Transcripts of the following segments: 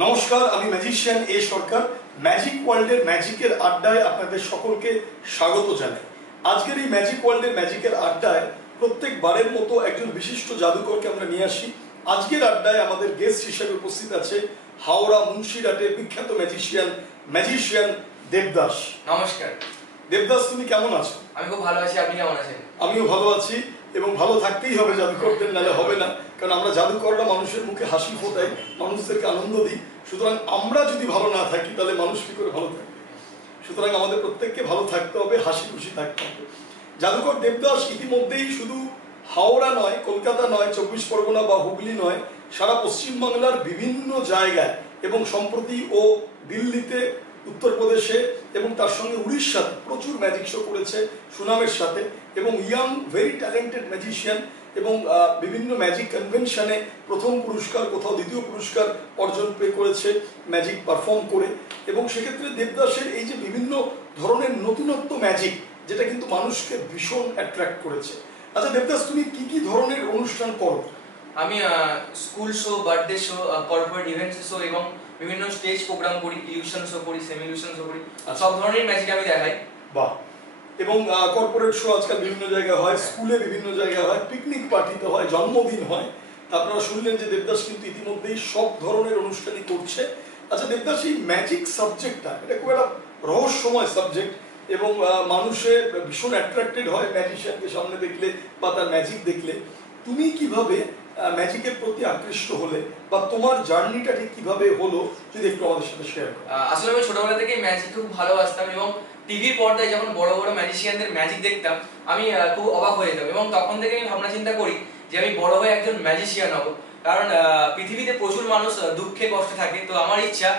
নমস্কার, আমি ম্যাজিশিয়ান এ সরকার। ম্যাজিক ওয়ার্ল্ডের ম্যাজিকের আড্ডায় আপনাদের সকলকে স্বাগত জানাই। আজকের এই ম্যাজিক ওয়ার্ল্ডের ম্যাজিকের আড্ডায় প্রত্যেকবারের মতো একজন বিশিষ্ট জাদুকরকে আমরা নিয়ে আসি। আজকের আড্ডায় আমাদের গেস্ট হিসেবে উপস্থিত আছে হাওড়া মুন্সিরহাটের বিখ্যাত ম্যাজিশিয়ান দেবদাস। নমস্কার দেবদাস, তুমি কেমন আছো? আমি খুব ভালো আছি, আপনি কেমন আছেন? আমিও ভালো আছি এবং ভালো থাকতেই হবে জাদুকরদের, নাহলে হবে না। কারণ আমরা জাদুকররা মানুষের মুখে হাসি ফোটাই, মানুষদেরকে আনন্দ দিই। সুতরাং আমরা যদি ভালো না থাকি তাহলে মানুষ কি করে ভালো থাকবে? সুতরাং আমাদের প্রত্যেককে ভালো থাকতে হবে, হাসি খুশি থাকতে হবে। জাদুকর দেবদাস ইতিমধ্যেই শুধু হাওড়া নয়, কলকাতা নয়, 24 পরগনা বা হুগলি নয়, সারা পশ্চিমবাংলার বিভিন্ন জায়গায় এবং সম্প্রতি ও দিল্লিতে, উত্তরপ্রদেশে এবং তার সঙ্গে উড়িষ্যাতে প্রচুর ম্যাজিক শো করেছে সুনামের সাথে। এবং ইয়াং ভেরি ট্যালেন্টেড ম্যাজিশিয়ান এবং বিভিন্ন ম্যাজিক কনভেনশনে প্রথম পুরস্কার, কোথাও দ্বিতীয় পুরস্কার অর্জন করেছে ম্যাজিক পারফর্ম করে। এবং সেক্ষেত্রে দেবদাসের এই যে বিভিন্ন ধরনের নতুনত্ব ম্যাজিক, যেটা কিন্তু মানুষকে ভীষণ অ্যাট্রাক্ট করেছে। আচ্ছা দেবদাস, তুমি কি কি ধরনের অনুষ্ঠান করো? আমি school show, birthday show, corporate events show এবং বিভিন্ন স্টেজ প্রোগ্রাম করি, ইলিউশন শো করি, সেমি ইলিউশন শো করি, সব ধরনের ম্যাজিক আমি দেখাই। বাহ! এবং কর্পোরেট শো আজকাল বিভিন্ন জায়গায় হয়, স্কুলে বিভিন্ন জায়গায় হয়, পিকনিক পার্টিতে হয়, জন্মদিন হয়। আপনারা শুনলেন যে দেবদাস কিন্তু ইতিমধ্যেই সব ধরনের অনুষ্ঠানই করছে। আচ্ছা দেবদাস, এই ম্যাজিক সাবজেক্টটা এটা খুব একটা রহস্যময় সাবজেক্ট এবং মানুষে ভীষণ অ্যাট্রাক্টেড হয় ম্যাজিশিয়ানকে সামনে দেখলে বা তার ম্যাজিক দেখলে। তুমি কিভাবে ম্যাজিকের প্রতি আকৃষ্ট হলে বা তোমার জার্নিটা ঠিক কিভাবে হলো, যদি একটু আমাদের সাথে শেয়ার করো। আসলে আমি ছোটবেলা থেকেই ম্যাজিক খুব ভালোবাসতাম এবং টিভির পর্দায় যখন বড় বড় ম্যাজিশিয়ানদের ম্যাজিক দেখতাম আমি খুব অবাক হয়ে যেতাম। এবং তখন থেকে আমি ভাবনা চিন্তা করি যে আমি বড় হয়ে একজন ম্যাজিশিয়ান হব। কারণ পৃথিবীতে প্রচুর মানুষ দুঃখে কষ্টে থাকে, তো আমার ইচ্ছা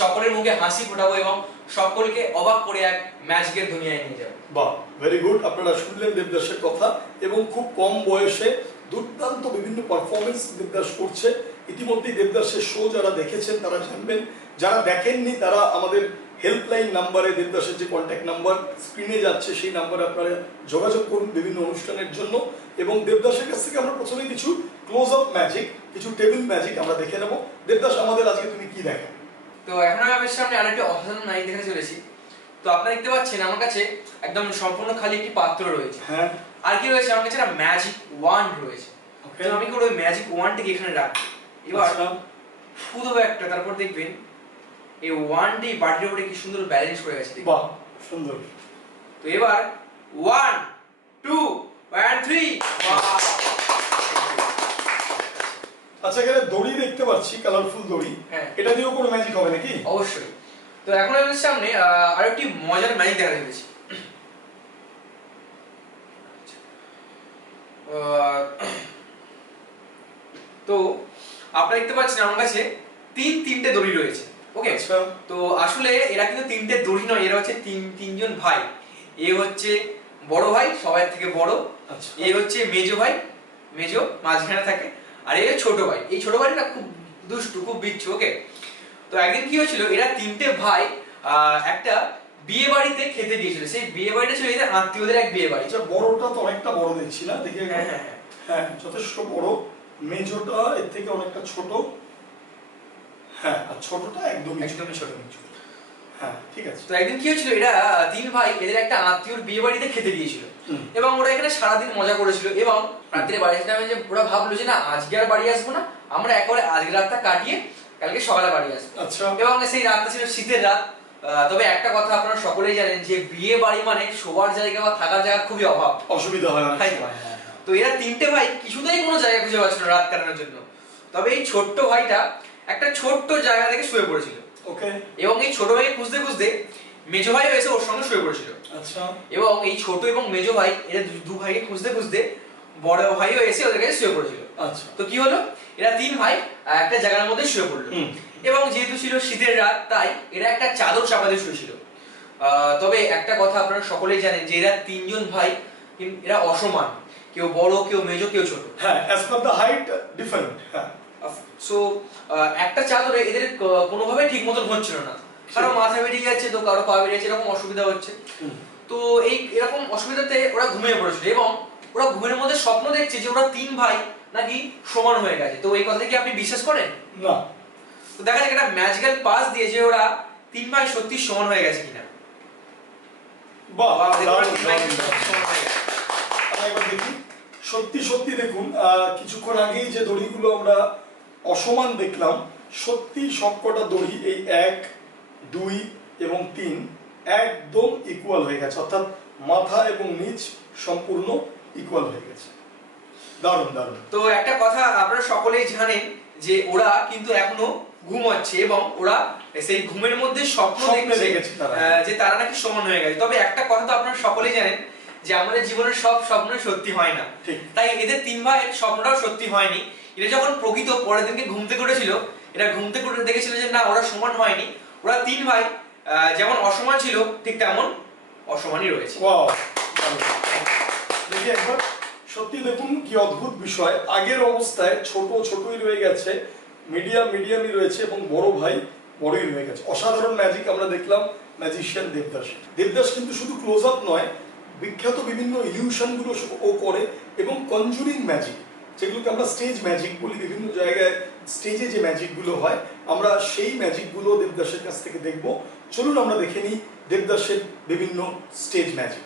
সকলের মুখে হাসি ফোটাবো এবং সকলকে অবাক করে এক ম্যাজিকের দুনিয়ায় নিয়ে যাবো। বাহ, ভেরি গুড। আপনারা শুনলেন দেবদাসের কথা এবং খুব কম বয়সে দুর্দান্ত বিভিন্ন পারফরমেন্স দেবদাস করছে। ইতিমধ্যেই দেবদাসের শো যারা দেখেছেন তারা জানবেন, যারা দেখেননি তারা আমাদের হেল্পলাইন নাম্বারে, দেবদাসের যে কন্ট্যাক্ট নাম্বার স্ক্রিনে যাচ্ছে সেই নাম্বারে আপনারা যোগাযোগ করুন বিভিন্ন অনুষ্ঠানের জন্য। এবং দেবদাসের কাছ থেকে আমরা প্রথমে কিছু ক্লোজ আপ ম্যাজিক, কিছু টেবিল ম্যাজিক আমরা দেখে নেব। দেবদাস, আমাদের আজকে তুমি কি দেখাবে? তো এখন আমি আপনার সামনে আরেকটি অসাধারণ ম্যাজিক দেখাতে চলেছি। তো আপনারা দেখতে পাচ্ছেন আমার কাছে একদম সম্পূর্ণ খালি একটি পাত্র রয়েছে। হ্যাঁ। আর কি রয়েছে, আমার কাছে একটা ম্যাজিক ওয়ান্ড রয়েছে। তো আমি করে ওই ম্যাজিক ওয়ান্ডটিকে এখানে রাখবো। এবার ফুদবো একটা, তারপর দেখবেন এই ওয়ান্ডটি বাটির উপরে কি সুন্দর ব্যালেন্স করে গেছে। বাহ, সুন্দর। তো এবার 1 2 and 3। আচ্ছা, এখানে দড়ি দেখতে পাচ্ছি, কালারফুল দড়ি। এটা দিয়েও কোনো ম্যাজিক হবে নাকি? অবশ্যই। তো এখন আমাদের সামনে আরেকটি মজার ম্যাজিক দেখা যাচ্ছে। তো আপনারা দেখতে পাচ্ছেন আমার কাছে তিনটে দড়ি রয়েছে। ওকে, তো আসলে এরা কিন্তু তিনটে দড়ি নয়, এরা হচ্ছে তিনজন ভাই। এ হচ্ছে বড় ভাই, সবার থেকে বড়। এ হচ্ছে মেজো ভাই, মেজো মাঝখানে থাকে। আর এ ছোট ভাই। এই ছোট ভাইটা খুব দুষ্টু, খুব বিচ্ছু। ওকে, তো একদিন কি হয়েছিল, এরা তিনটে ভাই একটা বিয়ে বাড়িতে খেতে গিয়েছিল। সেই বিয়ে বাড়িটা ছিল এদের আত্মীয়দের এক বিয়ে বাড়ি। বড়টা তো অনেকটা বড় দেখছি না, দেখে? হ্যাঁ হ্যাঁ হ্যাঁ, যথেষ্ট বড়। মেজোটা এর থেকে অনেকটা ছোট। হ্যাঁ, আর ছোটটা একদমই ছোট। হ্যাঁ, ঠিক আছে। তো একদিন কি হয়েছিল, এরা তিন ভাই এদের একটা আত্মীয়র বিয়ে বাড়িতে খেতে গিয়েছিল এবং ওরা এখানে সারাদিন মজা করেছিল। এবং রাত্রে বাড়ি আসলাম যে ওরা ভাবলো যে না, আজকে আর বাড়ি আসবো না, আমরা একেবারে আজকে রাতটা কাটিয়ে কালকে সকালে বাড়ি আসবো। আচ্ছা। এবং সেই রাতটা ছিল শীতের রাত। তবে একটা কথা আপনারা সকলেই জানেন যে বিয়ে বাড়ি মানে শোবার জায়গা বা থাকার জায়গা খুবই অভাব, অসুবিধা হয়। তো এরা তিনটে ভাই কিছুতেই কোনো জায়গা খুঁজে পাচ্ছিল রাত কাটানোর জন্য। তবে এই ছোট্ট ভাইটা একটা ছোট্ট জায়গা থেকে শুয়ে পড়েছিল। ওকে। এবং এই ছোট ভাইকে খুঁজতে খুঁজতে মেজো ভাইও এসে ওর সঙ্গে শুয়ে পড়েছিল। আচ্ছা। এবং এই ছোট এবং মেজো ভাই এরা দু ভাইকে খুঁজতে খুঁজতে বড় ভাইও এসে ওদের কাছে শুয়ে পড়েছিল। আচ্ছা। তো কি হলো, এরা তিন ভাই একটা জায়গার মধ্যে শুয়ে পড়লো। এবং যেহেতু ছিল শীতের রাত, তাই এরা একটা চাদর চাপা দিয়ে শুয়েছিল। তবে একটা কথা আপনারা সকলেই জানেন যে এরা তিনজন ভাই এরা অসমান, কেউ বড়, কেউ মেজো, কেউ ছোট। হ্যাঁ, as per the height different। হ্যাঁ। সো একটা চাদরে এদের কোনোভাবে ঠিক মতন হচ্ছিল না। কারো মাথা বেরিয়ে যাচ্ছে, তো কারো পা বেরিয়ে যাচ্ছে, এরকম অসুবিধা হচ্ছে। তো এই এরকম অসুবিধাতে ওরা ঘুমিয়ে পড়েছিল এবং ওরা ঘুমের মধ্যে স্বপ্ন দেখছে যে ওরা তিন ভাই নাকি সমান হয়ে গেছে। তো এই কথা কি আপনি বিশ্বাস করেন? না। তো তো দেখা যাক একটা ম্যাজিক্যাল পাস দিয়ে যে ওরা 3 ভাই সত্যি সমান হয়ে গেছে কিনা। বাহ, দেখো তিন ভাই কিন্তু সমান হয়ে গেছে। আমরা এবার দেখি, সত্যি সত্যি দেখুন কিছুক্ষণ আগেই যে দড়িগুলো আমরা অসমান দেখলাম, সত্যি সবকটা দড়ি এই 1, 2 এবং 3 একদম ইকুয়াল হয়ে গেছে, অর্থাৎ মাথা এবং নিচ সম্পূর্ণ ইকুয়াল হয়ে গেছে। দারুণ দারুণ। তো একটা কথা আপনারা সকলেই জানেন যে ওরা কিন্তু এখনো ঘুমাচ্ছে এবং ওরা সেই ঘুমের মধ্যে স্বপ্ন দেখছে যে তারা নাকি সমান হয়ে গেছে। তবে একটা কথা তো আপনারা সকলেই জানেন যে আমাদের জীবনের সব স্বপ্ন সত্যি হয় না, তাই এদের 3 ভাইয়ের স্বপ্নটাও সত্যি হয়নি। এরা যখন প্রকৃত পরের দিনকে ঘুমতে করেছিল, এরা ঘুমতে করে দেখেছিল যে না ওরা সমান হয়নি, ওরা 3 ভাই যেমন অসমান ছিল ঠিক তেমন অসমানই রয়েছে। ওয়াও, দেখি একবার, সত্যি দেখুন কি অদ্ভুত বিষয়, আগের অবস্থায় ছোট ছোটই রয়ে গেছে, মিডিয়ামই রয়েছে এবং বড় ভাই বড়ই রয়ে গেছে। অসাধারণ ম্যাজিক আমরা দেখলাম ম্যাজিশিয়ান দেবদাস। দেবদাস কিন্তু শুধু ক্লোজ আপ নয়, বিখ্যাত বিভিন্ন ইলিউশন গুলো ও করে এবং কনজুরিং ম্যাজিক, যেগুলোকে আমরা স্টেজ ম্যাজিক বলি, বিভিন্ন জায়গায় স্টেজে যে ম্যাজিক গুলো হয়, আমরা সেই ম্যাজিক গুলো দেবদাসের কাছ থেকে দেখব। চলুন আমরা দেখে নিই দেবদাসের বিভিন্ন stage magic.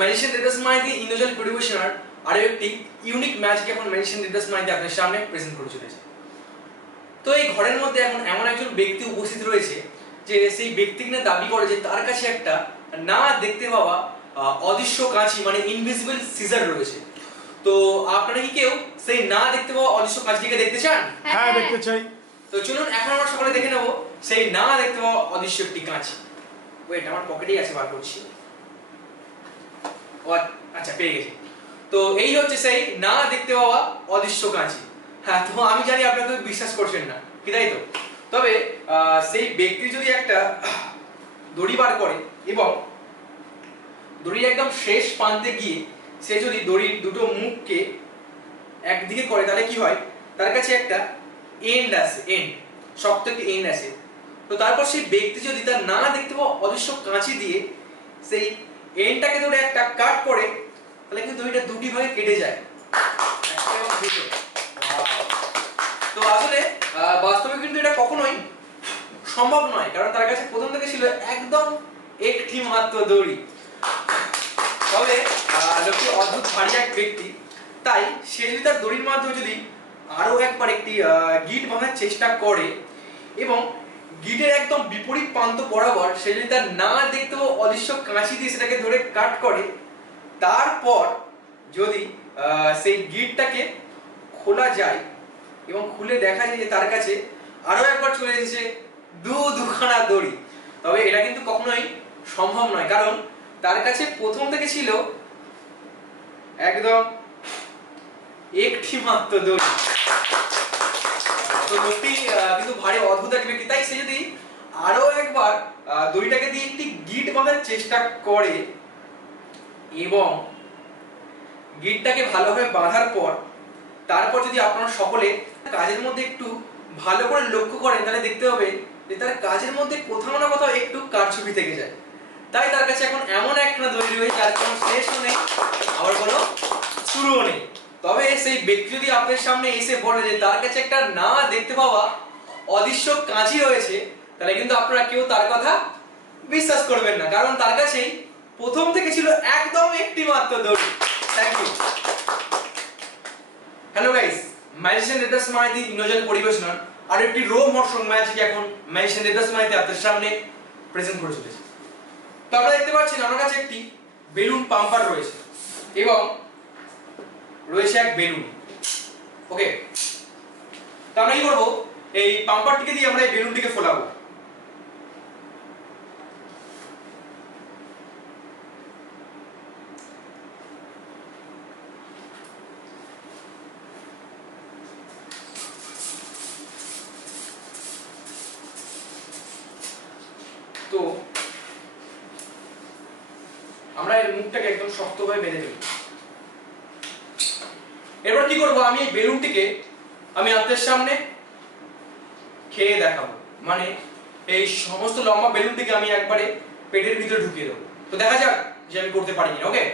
Magician Debdas Maity ইন্দ্রজাল পরিবেশনার আরো একটি ইউনিক ম্যাজিক এখন ম্যাজিশিয়ান দেবদাস মাইতি আপনাদের সামনে প্রেজেন্ট করে চলেছে। তো এই ঘরের মধ্যে এখন এমন একজন ব্যক্তি উপস্থিত রয়েছে যে সেই ব্যক্তি কিনা দাবি করে যে তার কাছে একটা না দেখতে পাওয়া অদৃশ্য কাঁচি মানে ইনভিজিবল সিজার রয়েছে। তো আপনারা কি কেউ সেই না দেখতে পাওয়া অদৃশ্য কাঁচিটিকে দেখতে চান? হ্যাঁ, দেখতে চাই। তো চলুন এখন আমরা সকলে দেখে নেব সেই না দেখতে পাওয়া অদৃশ্য একটি কাঁচি। ওয়েট, আমার পকেটেই আছে, বার করছি। ও আচ্ছা, পেয়ে গেছি। তো এই হচ্ছে সেই না দেখতে পাওয়া অদৃশ্য কাঁচি। হ্যাঁ, তো আমি জানি আপনারা কেউ বিশ্বাস করছেন না, কি তাই তো? তবে সেই ব্যক্তি যদি একটা দড়ি বার করে এবং দড়ির একদম শেষ প্রান্তে গিয়ে সে যদি দড়ির দুটো মুখকে একদিকে করে, তাহলে কি হয়, তার কাছে একটা এন্ড আছে, এন্ড, শক্ত একটি এন্ড আছে। তো তারপর সেই ব্যক্তি যদি তার না দেখতে পাওয়া অদৃশ্য কাঁচি দিয়ে সেই এন্ডটাকে ধরে একটা কাট করে, তাহলে কিন্তু দড়িটা দুটি ভাগে কেটে যায়, একটা এবং দুটো। তো আসলে বাস্তবে কিন্তু এটা কখনোই সম্ভব নয়, কারণ তার কাছে প্রথম থেকে ছিল একদম একটি মাত্র দড়ি। তবে লোকটি অদ্ভুত ভারী এক ব্যক্তি, তাই সে যদি তার দড়ির মাধ্যমে যদি আরো একবার একটি গিট ভাঙার চেষ্টা করে এবং গিটের একদম বিপরীত প্রান্ত বরাবর সে যদি তার না দেখতে পাওয়া অদৃশ্য কাঁচি দিয়ে সেটাকে ধরে কাট করে, তারপর যদি সেই গিটটাকে খোলা যায় এবং খুলে দেখা যায় যে তার কাছে আরো একবার চলে এসেছে দুখানা দড়ি, তবে এটা কিন্তু কখনোই সম্ভব নয়, কারণ তার কাছে প্রথম থেকে ছিল একদম একটি মাত্র দড়ি। তো লোকটি কিন্তু ভারী অদ্ভুত এক ব্যক্তি, তাই সে যদি আরো একবার দড়িটাকে দিয়ে একটি গিট বাঁধার চেষ্টা করে এবং গিটটাকে ভালোভাবে বাঁধার পর তারপর যদি আপনারা সকলে কাজের মধ্যে একটু ভালো করে লক্ষ্য করেন, তাহলে দেখতে হবে যে তার কাজের মধ্যে কোথাও না কোথাও একটু কারচুপি থেকে যায়। তাই তার কাছে এখন এমন একটা দড়ি রয়েছে যার কোনো শেষও নেই, আবার কোনো শুরুও নেই। তবে সেই ব্যক্তি যদি আপনার সামনে এসে বলে যে তার কাছে একটা না দেখতে পাওয়া অদৃশ্য কাঁচি রয়েছে, তাহলে কিন্তু আপনারা কেউ তার কথা বিশ্বাস করবেন না, কারণ তার কাছেই প্রথম থেকে ছিল একদম একটি মাত্র দড়ি। Thank you. Hello guys, magician Debdas Maity ইন্দ্রজাল পরিবেশনার আর একটি রো মোশন ম্যাজিক এখন ম্যাজিশিয়ান দেবদাস মাইতি আপনাদের সামনে প্রেজেন্ট করে চলেছে। তো আপনারা দেখতে পাচ্ছেন আমার কাছে একটি বেলুন পাম্পার রয়েছে এবং রয়েছে এক বেলুন। ওকে, তো আমরা কি করবো, এই পাম্পারটিকে দিয়ে আমরা এই বেলুনটিকে ফোলাবো। তো আমরা এর মুখটাকে একদম শক্তভাবে বেঁধে দেব। এরপর কি করব, আমি এই বেলুনটিকে আমি আপনাদের সামনে খেয়ে দেখাবো, মানে এই সমস্ত লম্বা বেলুনটিকে আমি একবারে পেটের ভিতরে ঢুকিয়ে দেবো। তো দেখা যাক যে আমি করতে পারি কিনা। ওকে,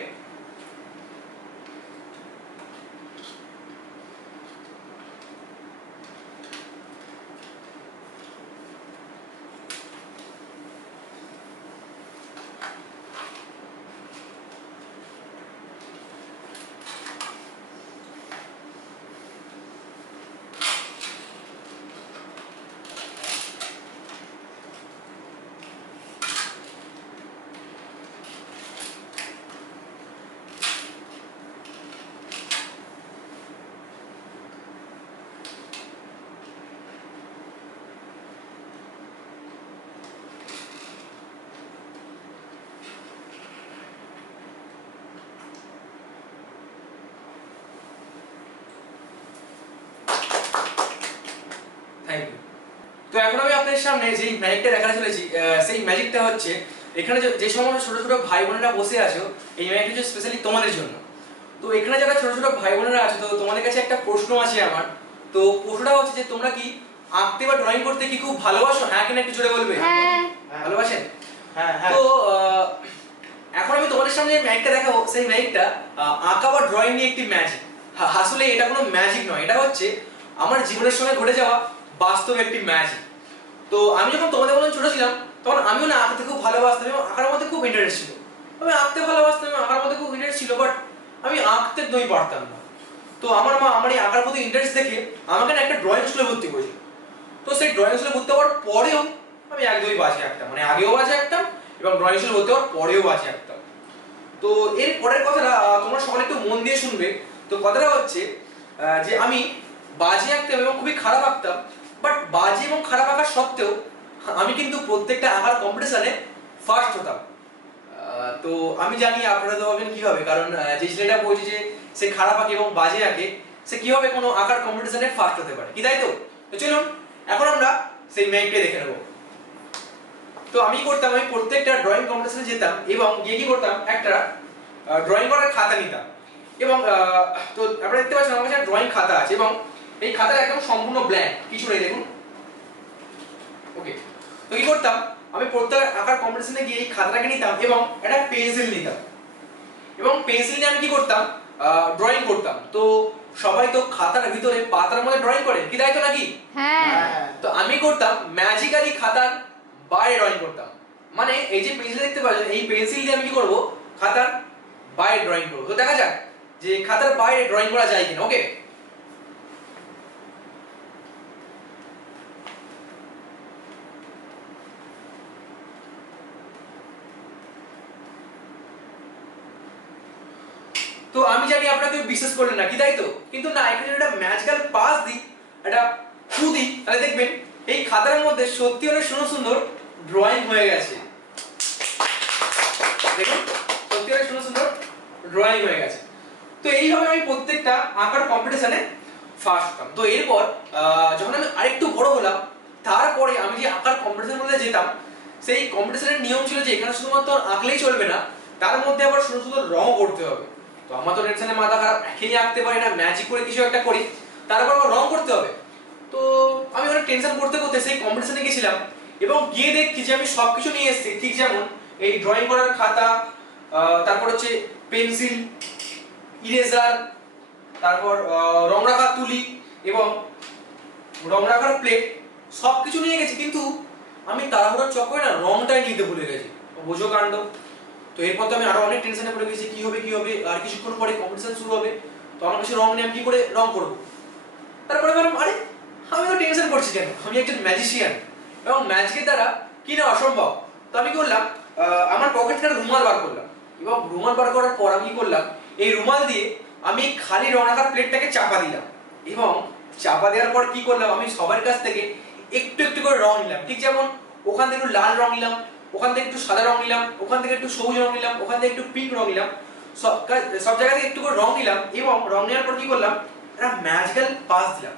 থ্যাংক ইউ। তো এখন আমি আপনাদের সামনে যেই ম্যাজিকটা দেখাতে চলেছি, সেই ম্যাজিকটা হচ্ছে এখানে যে সমস্ত ছোট ছোট ভাই বোনেরা বসে আছো, এই ম্যাজিকটা হচ্ছে স্পেশালি তোমাদের জন্য। তো এখানে যারা ছোট ছোট ভাই বোনেরা আছো, তো তোমাদের কাছে একটা প্রশ্ন আছে আমার। তো প্রশ্নটা হচ্ছে যে তোমরা কি আঁকতে বা ড্রয়িং করতে কি খুব ভালোবাসো? হ্যাঁ কিনা একটু জোরে বলবে। ভালোবাসেন? হ্যাঁ। তো এখন আমি তোমাদের সামনে যে ম্যাজিকটা দেখাবো, সেই ম্যাজিকটা আঁকা বা ড্রয়িং নিয়ে একটি ম্যাজিক। আসলে এটা কোনো ম্যাজিক নয়, এটা হচ্ছে আমার জীবনের সঙ্গে ঘটে যাওয়া বাস্তব একটি ম্যাজিক। তো আমি যখন তোমাদের মতন ছোট ছিলাম, তখন আমিও না আঁকতে খুব ভালোবাসতাম এবং আঁকার মধ্যে খুব ইন্টারেস্ট ছিল। আমি আঁকতে ভালোবাসতাম, আঁকার মধ্যে খুব ইন্টারেস্ট ছিল, বাট আমি আঁকতে একদমই পারতাম না। তো আমার মা আমার এই আঁকার প্রতি ইন্টারেস্ট দেখে আমাকে না একটা ড্রয়িং স্কুলে ভর্তি করেছিল। তো সেই ড্রয়িং স্কুলে ভর্তি হওয়ার পরেও আমি একদমই বাজে আঁকতাম, মানে আগেও বাজে আঁকতাম এবং ড্রয়িং স্কুলে ভর্তি হওয়ার পরেও বাজে আঁকতাম। তো এর পরের কথাটা তোমরা সকলে একটু মন দিয়ে শুনবে। তো কথাটা হচ্ছে যে আমি বাজে আঁকতাম এবং খুবই খারাপ আঁকতাম, বাট বাজে এবং খারাপ আঁকা সত্ত্বেও আমি কিন্তু প্রত্যেকটা আঁকার কম্পিটিশনে ফার্স্ট হতাম। তো আমি জানি আপনারা তো ভাবেন কিভাবে, কারণ যে ছেলেটা বলছে যে সে খারাপ আঁকে এবং বাজে আঁকে, সে কিভাবে কোনো আঁকার কম্পিটিশনে ফার্স্ট হতে পারে, কি তাই তো? তো চলুন এখন আমরা সেই মেয়েকে দেখে নেব। তো আমি করতাম, আমি প্রত্যেকটা ড্রয়িং কম্পিটিশনে যেতাম এবং গিয়ে কি করতাম, একটা ড্রয়িং করার খাতা নিতাম এবং তো আপনারা দেখতে পাচ্ছেন আমার কাছে ড্রয়িং খাতা আছে এবং এই খাতাটা একদম সম্পূর্ণ ব্ল্যাঙ্ক, কিছু নেই, দেখুন। ওকে, তো কি করতাম, আমি প্রত্যেক আঁকার কম্পিটিশনে গিয়ে এই খাতাটাকে নিতাম এবং একটা পেন্সিল নিতাম এবং পেন্সিল নিয়ে আমি কি করতাম, ড্রয়িং করতাম। তো সবাই তো খাতার ভিতরে পাতার মধ্যে ড্রয়িং করে, কি তাই তো নাকি? হ্যাঁ। তো আমি করতাম ম্যাজিক্যালি খাতার বাইরে ড্রয়িং করতাম। মানে এই যে পেন্সিল দেখতে পাচ্ছেন, এই পেন্সিল দিয়ে আমি কি করব, খাতার বাইরে ড্রয়িং করব। তো দেখা যাক যে খাতার বাইরে ড্রয়িং করা যায় কিনা। ওকে, তো আমি জানি আপনারা কেউ বিশ্বাস করলেন না, কি তাই তো? কিন্তু না, এখানে একটা ম্যাজিক্যাল পাস দিই, একটা ফু দিই, তাহলে দেখবেন এই খাতার মধ্যে সত্যি অনেক সুন্দর সুন্দর ড্রয়িং হয়ে গেছে। দেখুন, সত্যি অনেক সুন্দর সুন্দর ড্রয়িং হয়ে গেছে। তো এইভাবে আমি প্রত্যেকটা আঁকার কম্পিটিশনে ফার্স্ট হতাম। তো এরপর যখন আমি আরেকটু বড় হলাম, তারপরে আমি যে আঁকার কম্পিটিশনগুলোতে যেতাম, সেই কম্পিটিশনের নিয়ম ছিল যে এখানে শুধুমাত্র আঁকলেই চলবে না, তার মধ্যে আবার সুন্দর সুন্দর রং করতে হবে। তো আমার তো টেনশনে মাথা খারাপ, একেই আঁকতে পারি না, ম্যাজিক করে কিছু একটা করি, তারপর আমার রং করতে হবে। তো আমি অনেক টেনশন করতে করতে সেই কম্পিটিশনে গেছিলাম এবং গিয়ে দেখছি যে আমি সবকিছু নিয়ে এসেছি, ঠিক যেমন এই ড্রয়িং করার খাতা, তারপর হচ্ছে পেন্সিল, ইরেজার, তারপর রং রাখার তুলি এবং রং রাখার প্লেট, সবকিছু নিয়ে গেছি, কিন্তু আমি তাড়াহুড়োর চক্করে না রংটাই নিতে ভুলে গেছি। বোঝো কাণ্ড। তো এরপর তো আমি আরো অনেক টেনশনে পড়ে গেছি, কি হবে কি হবে, আর কিছুক্ষণ পরে কম্পিটিশন শুরু হবে, তো আমার কাছে রং নেই, আমি কি করে রং করবো? তারপরে ভাবলাম, আরে আমি তো টেনশন করছি কেন, আমি একজন ম্যাজিশিয়ান এবং ম্যাজিকের দ্বারা কি না অসম্ভব। তো আমি করলাম, আমার পকেট থেকে রুমাল বার করলাম এবং রুমাল বার করার পর আমি কি করলাম, এই রুমাল দিয়ে আমি খালি রং রাখার প্লেটটাকে চাপা দিলাম এবং চাপা দেওয়ার পর কি করলাম, আমি সবার কাছ থেকে একটু একটু করে রং নিলাম, ঠিক যেমন ওখান থেকে একটু লাল রং নিলাম, ওখান থেকে একটু সাদা রং নিলাম, ওখান থেকে একটু সবুজ রং নিলাম, ওখান থেকে একটু পিঙ্ক রং নিলাম, সব জায়গা থেকে একটু করে রং নিলাম এবং রং নেওয়ার পর কি করলাম, একটা ম্যাজিক্যাল পাস দিলাম।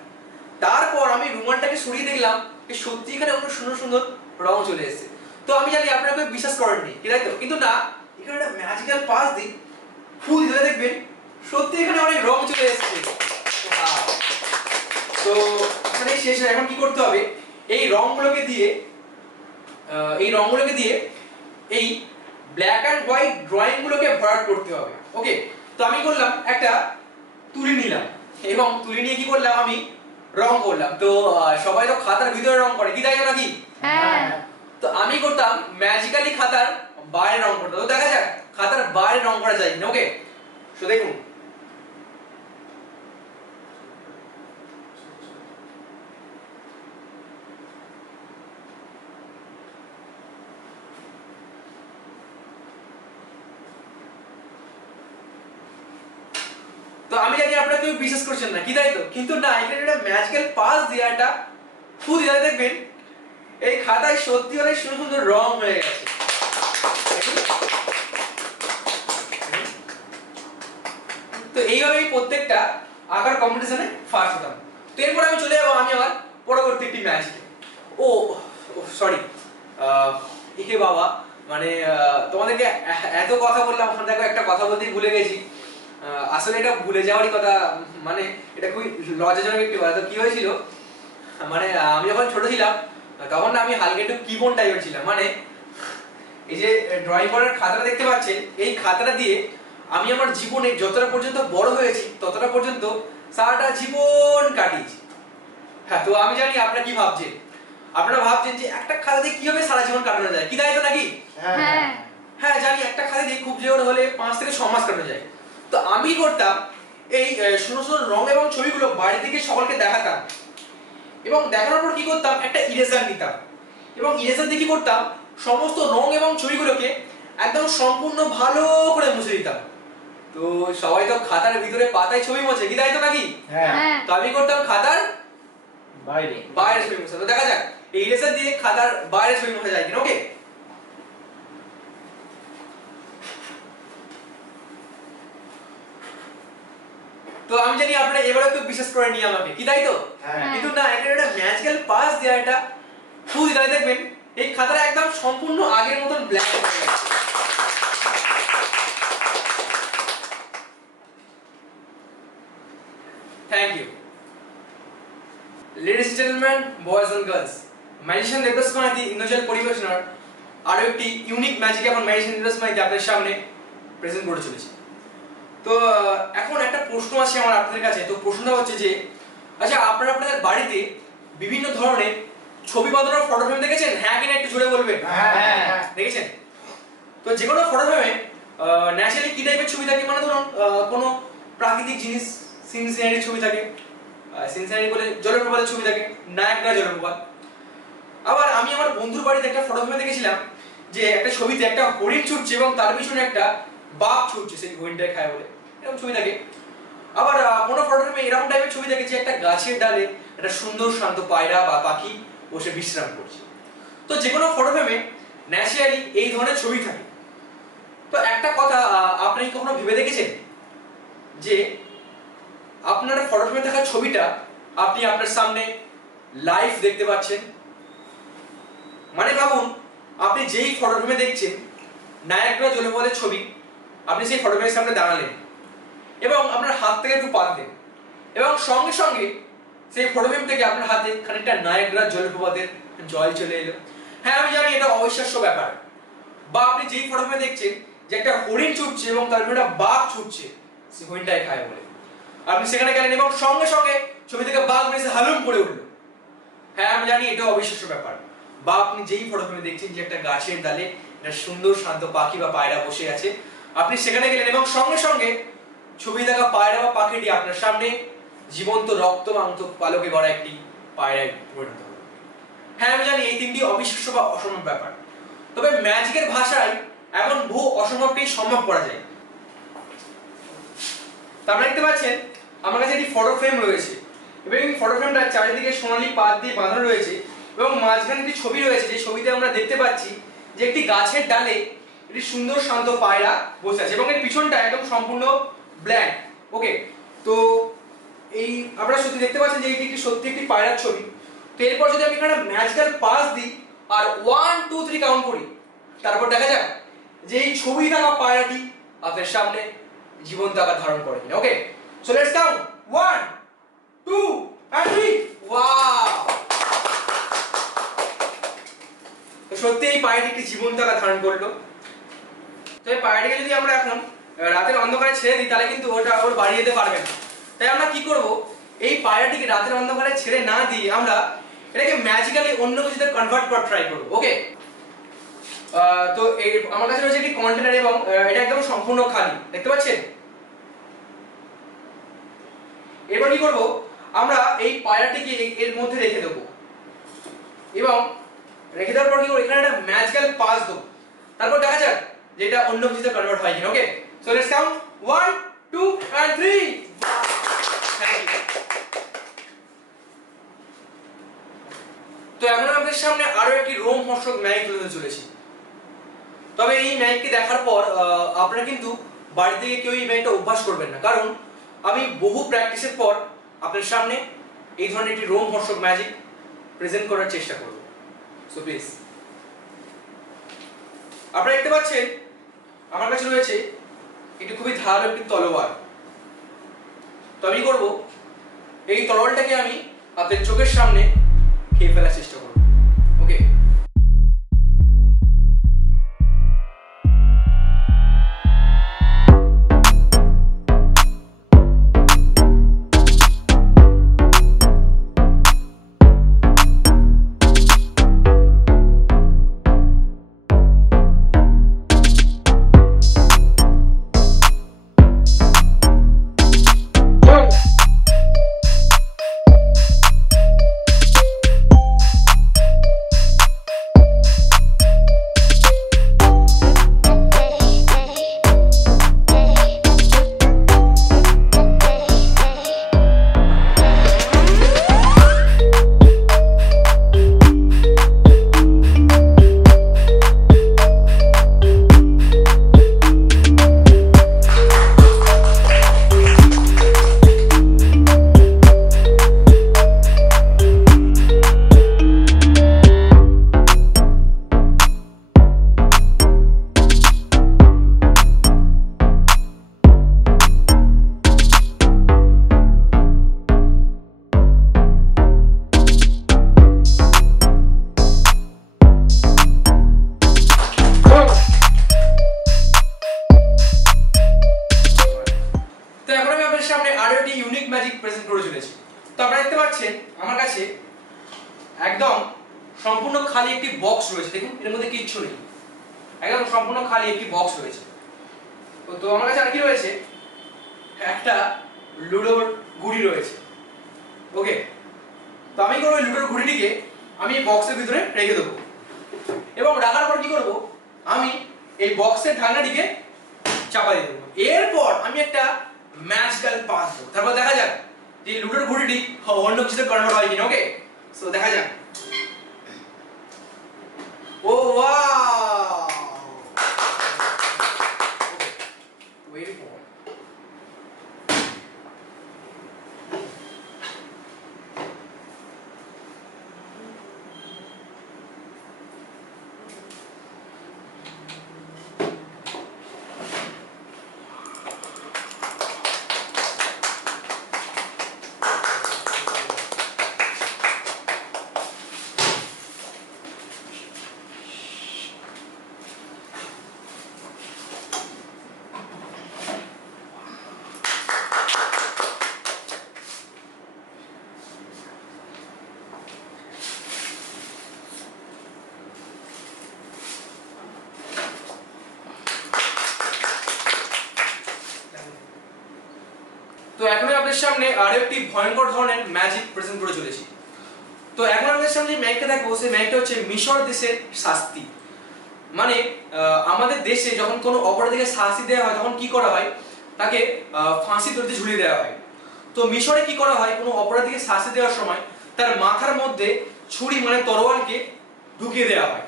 তারপর আমি রুমালটাকে সরিয়ে দেখলাম যে সত্যি এখানে অনেক সুন্দর সুন্দর রং চলে এসেছে। তো আমি জানি আপনারা কেউ বিশ্বাস করেননি, কি তাই তো? কিন্তু না, এখানে একটা ম্যাজিক্যাল পাস দিই, ফুল দিলে দেখবেন সত্যি এখানে অনেক রং চলে এসেছে। তো এখানে শেষ হয়, এখন কি করতে হবে, এই রংগুলোকে দিয়ে এই ব্ল্যাক অ্যান্ড হোয়াইট ড্রয়িং গুলোকে ভরাট করতে হবে। ওকে, তো আমি করলাম, একটা তুলি নিলাম এবং তুলি নিয়ে কি করলাম, আমি রং করলাম। তো সবাই তো খাতার ভিতরে রং করে, কি তাই তো নাকি? হ্যাঁ। তো আমি করতাম ম্যাজিক্যালি খাতার বাইরে রং করতাম। তো দেখা যাক খাতার বাইরে রং করা যায় কিনা। ওকে, তো দেখুন, তো আমি জানি আপনারা কেউ বিশ্বাস করছেন না, কি তাই তো? কিন্তু না, এখানে একটা ম্যাজিক্যাল পাস দিয়ে একটা ফু দিয়ে দেখবেন এই খাতায় সত্যি অনেক সুন্দর সুন্দর রং হয়ে গেছে। তো এইভাবেই প্রত্যেকটা আঁকার কম্পিটিশনে ফার্স্ট হতাম। তো এরপর আমি চলে যাবো আমি আমার পরবর্তী একটি ম্যাচে। ও সরি, এ বাবা, মানে তোমাদেরকে এত কথা বললাম, ওখানে দেখো একটা কথা বলতেই ভুলে গেছি। আসলে এটা ভুলে যাওয়ারই কথা, মানে এটা খুবই লজ্জাজনক একটি কথা। তো কি হয়েছিল, মানে আমি যখন ছোট ছিলাম তখন না আমি হালকা একটু কিবোন টাইপের ছিলাম। মানে এই যে ড্রয়িং করার খাতাটা দেখতে পাচ্ছেন, এই খাতাটা দিয়ে আমি আমার জীবনে যতটা পর্যন্ত বড় হয়েছি ততটা পর্যন্ত সারাটা জীবন কাটিয়েছি। হ্যাঁ, তো আমি জানি আপনারা কি ভাবছেন, আপনারা ভাবছেন যে একটা খাতা দিয়ে কিভাবে সারা জীবন কাটানো যায়, কি তাই তো নাকি? হ্যাঁ। হ্যাঁ জানি একটা খালি দিয়ে খুব জোর হলে 5 থেকে 6 মাস কাটানো যায়। তো আমি করতাম এই সুন্দর সুন্দর রং এবং ছবিগুলো বাড়ি থেকে সকলকে দেখাতাম, এবং দেখানোর পর কি করতাম, একটা ইরেজার নিতাম এবং ইরেজার দিয়ে কি করতাম, সমস্ত রং এবং ছবিগুলোকে একদম সম্পূর্ণ ভালো করে মুছে দিতাম। তো সবাই তো খাতার ভিতরে পাতায় ছবি মোছে, কি তাই তো নাকি? হ্যাঁ। তো আমি করতাম খাতার বাইরে বাইরে ছবি মোছা। তো দেখা যাক এই ইরেজার দিয়ে খাতার বাইরে ছবি মোছা যায় কিনা। ওকে, তো আমি জানি আপনারা এবারে তো বিশ্বাস করে নিয়ে আমাকে, কি তাই তো? হ্যাঁ। কিন্তু না, এটা একটা ম্যাজিক্যাল পাস দেয়া, এটা খুবই তাই দেখবেন এই খাতাটা একদম সম্পূর্ণ আগের মতন ব্ল্যাক হয়ে গেছে। Thank you ladies and gentleman, boys and girls, magician Debdas Maity ইন্দ্রজাল পরিবেশনার আরো একটি ইউনিক ম্যাজিক এখন ম্যাজিশিয়ান দেবদাস মাইতি আপনাদের সামনে প্রেজেন্ট করে চলেছি। তো এখন একটা প্রশ্ন আছে আমার আপনাদের কাছে। তো প্রশ্নটা হচ্ছে যে, আচ্ছা আপনারা আপনাদের বাড়িতে বিভিন্ন ধরনের ছবি বাঁধানোর ফটো ফ্রেম দেখেছেন? হ্যাঁ কিনা একটু জোরে বলবেন। হ্যাঁ। দেখেছেন? তো যে কোনো ফটো ফ্রেমে ন্যাচারালি কি টাইপের ছবি থাকে, মানে ধরুন কোনো প্রাকৃতিক জিনিস, সিন সিনারি ছবি থাকে, সিন সিনারি বলে জলপ্রপাতের ছবি থাকে, নায়াগ্রা জলপ্রপাত। আবার আমি আমার বন্ধুর বাড়িতে একটা ফটো ফ্রেমে দেখেছিলাম যে একটা ছবিতে একটা হরিণ ছুটছে এবং তার পিছনে একটা বাঘ ছুটছে, সেই হরিণটাকে খায় বলে, এরকম ছবি থাকে। আবার কোনো ফটো ফ্রেমে এরকম টাইপের ছবি থাকে যে একটা গাছের ডালে একটা সুন্দর শান্ত পায়রা বা পাখি বসে বিশ্রাম করছে। তো যে কোনো ফটো ফ্রেমে ন্যাচারালি এই ধরনের ছবি থাকে। তো একটা কথা আপনি কি কখনো ভেবে দেখেছেন যে আপনার ফটো ফ্রেমে থাকা ছবিটা আপনি আপনার সামনে লাইভ দেখতে পাচ্ছেন? মানে ভাবুন, আপনি যেই ফটো ফ্রেমে দেখছেন নায়াগ্রা জলপ্রপাতের ছবি, আপনি সেই ফটো ফ্রেমের সামনে দাঁড়ালেন এবং আপনার হাত থেকে একটু পা দিলেন এবং সঙ্গে সঙ্গে সেই ফটো ফ্রেম থেকে আপনার হাতে খানিকটা নায়াগ্রা জলপ্রপাতের জল চলে এলো। হ্যাঁ আমি জানি এটা অবিশ্বাস্য ব্যাপার। বা আপনি যেই ফটো ফ্রেমে দেখছেন যে একটা হরিণ ছুটছে এবং তার একটা বাঘ ছুটছে, সেই হরিণটাই খায় বলে, আপনি সেখানে গেলেন এবং সঙ্গে সঙ্গে ছবি থেকে বাঘ বেশি হালুম করে উঠলো। হ্যাঁ আমি জানি এটা অবিশ্বাস্য ব্যাপার। বা আপনি যেই ফটো ফ্রেমে দেখছেন যে একটা গাছের ডালে একটা সুন্দর শান্ত পাখি বা পায়রা বসে আছে, আপনি সেখানে গেলেন এবং সঙ্গে সঙ্গে ছবি দেখা পায়রা বা পাখিটি আপনার সামনে জীবন্ত রক্ত মাংস পালকে গড়া একটি পায়রায় পরিণত হলো। হ্যাঁ আমি জানি এই তিনটি অবিশ্বাস্য বা অসম্ভব ব্যাপার, তবে ম্যাজিকের ভাষায় এমন বহু অসম্ভবকেই সম্ভব করা যায়। তা আপনারা দেখতে পাচ্ছেন আমার কাছে একটি ফটো ফ্রেম রয়েছে এবং এই ফটো ফ্রেমটা চারিদিকে সোনালী পাত দিয়ে বাঁধানো রয়েছে এবং মাঝখানে একটি ছবি রয়েছে, যে ছবিতে আমরা দেখতে পাচ্ছি যে একটি গাছের ডালে একটি সুন্দর শান্ত পায়রা বসে আছে এবং এর পিছনটা একদম সম্পূর্ণ ব্ল্যাঙ্ক। ওকে, তো এই আপনারা সত্যি দেখতে পাচ্ছেন যে এটি একটি সত্যি একটি পায়রার ছবি। তো এরপর যদি আমি এখানে ম্যাজিক্যাল পাস দিই আর 1 2 3 কাউন্ট করি, তারপর দেখা যাক যে এই ছবি থাকা পায়রাটি আপনার সামনে জীবন্ত আকার ধারণ করে কিনা। Okay, so let's count 1 2 and 3। Wow, তো সত্যি এই পায়রাটি একটি জীবন্ত আকার ধারণ করলো। তো এই পায়রাটিকে যদি আমরা এখন রাতের অন্ধকারে ছেড়ে দিই তাহলে কিন্তু ওটা ওর বাড়ি যেতে পারবে না। তাই আমরা কি করব, এই পায়রাটিকে রাতের অন্ধকারে ছেড়ে না দিয়ে আমরা এটাকে ম্যাজিক্যালি অন্য কিছুতে কনভার্ট করার ট্রাই করব। ওকে, তো এই আমার কাছে রয়েছে একটি কন্টেনার এবং এটা একদম সম্পূর্ণ খালি, দেখতে পাচ্ছেন। এরপর কি করব, আমরা এই পায়রাটিকে এর মধ্যে রেখে দেবো এবং রেখে দেওয়ার পর কি করব, এখানে একটা ম্যাজিক্যাল পাস দেবো, তারপর দেখা যাক যে এটা অন্য কিছুতে কনভার্ট হয় কিনা। Okay, so let's count 1 2 and 3। Thank you. তো এখন আমাদের সামনে আরো একটি রোমহর্ষক ম্যাজিক তুলে চলেছি। তবে এই ম্যাজিকটি দেখার পর আপনারা কিন্তু বাড়ি থেকে কেউ এই ম্যাজিকটা অভ্যাস করবেন না, কারণ আমি বহু প্র্যাকটিসের পর আপনার সামনে এই ধরনের একটি রোমহর্ষক ম্যাজিক প্রেজেন্ট করার চেষ্টা করব। সো প্লিজ, আপনারা দেখতে পাচ্ছেন আমার কাছে রয়েছে একটি খুবই ধারালো একটি তলোয়ার। তো আমি করব, এই তলোয়ারটাকে আমি আপনাদের চোখের সামনে খেয়ে ফেলার চেষ্টা করব। ওকে, একদম সম্পূর্ণ খালি একটি বক্স রয়েছে, দেখুন এর মধ্যে কিচ্ছু নেই, একদম সম্পূর্ণ খালি একটি বক্স রয়েছে। তো আমার কাছে আর কি রয়েছে, একটা লুডোর ঘুড়ি রয়েছে। ওকে, তো আমি করবো লুডোর ঘুড়িটিকে আমি এই বক্সের ভিতরে রেখে দেবো, এবং রাখার পর কি করব, আমি এই বক্সের ঢাকনাটিকে চাপা দিয়ে দেবো। এরপর আমি একটা ম্যাজিক্যাল পাস দেবো, তারপর দেখা যাক যে লুডোর ঘুড়িটি অন্য কিছুতে কনভার্ট হয় কিনা। ওকে, সো দেখা যাক। ও ওয়াও, ওয়েট ফর তো এখন আপনাদের সামনে আরো একটি ভয়ঙ্কর ধরনের ম্যাজিক প্রেজেন্ট করে চলেছি। তো এখন আপনাদের সামনে যে ম্যাজিকটা দেখবো, সেই ম্যাজিকটা হচ্ছে মিশর দেশের শাস্তি। মানে আমাদের দেশে যখন কোনো অপরাধীকে শাস্তি দেওয়া হয় তখন কি করা হয়, তাকে ফাঁসি দড়িতে ঝুলিয়ে দেওয়া হয়। তো মিশরে কি করা হয়, কোনো অপরাধীকে শাস্তি দেওয়ার সময় তার মাথার মধ্যে ছুরি মানে তরোয়ালকে ঢুকিয়ে দেওয়া হয়।